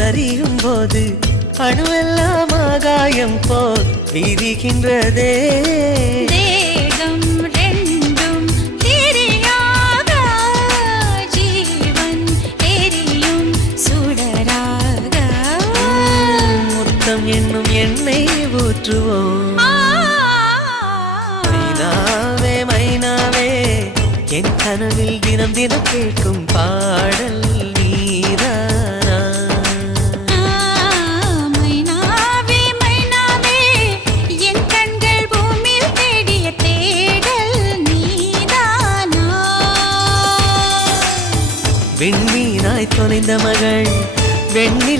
சரியும் போது அணுவெல்லாம் ஆகாயம் போல் விரிகின்றதே. தேகம் ரெண்டும் தெரியாத ஜீவன் எரியும் சுடராக. முத்தம் என்னும் எண்ணெய் ஊற்றுவோம். மைனாவே மைனாவே என் கனவில் தினம் தினம் கேட்கும் பாடல் நீதானா? மைனாவே மைனாவே என் கண்கள் பூமியில் தேடிய தேடல் நீதானா? விண்மீனாய் தொலைந்த மகள் வெண்ணில்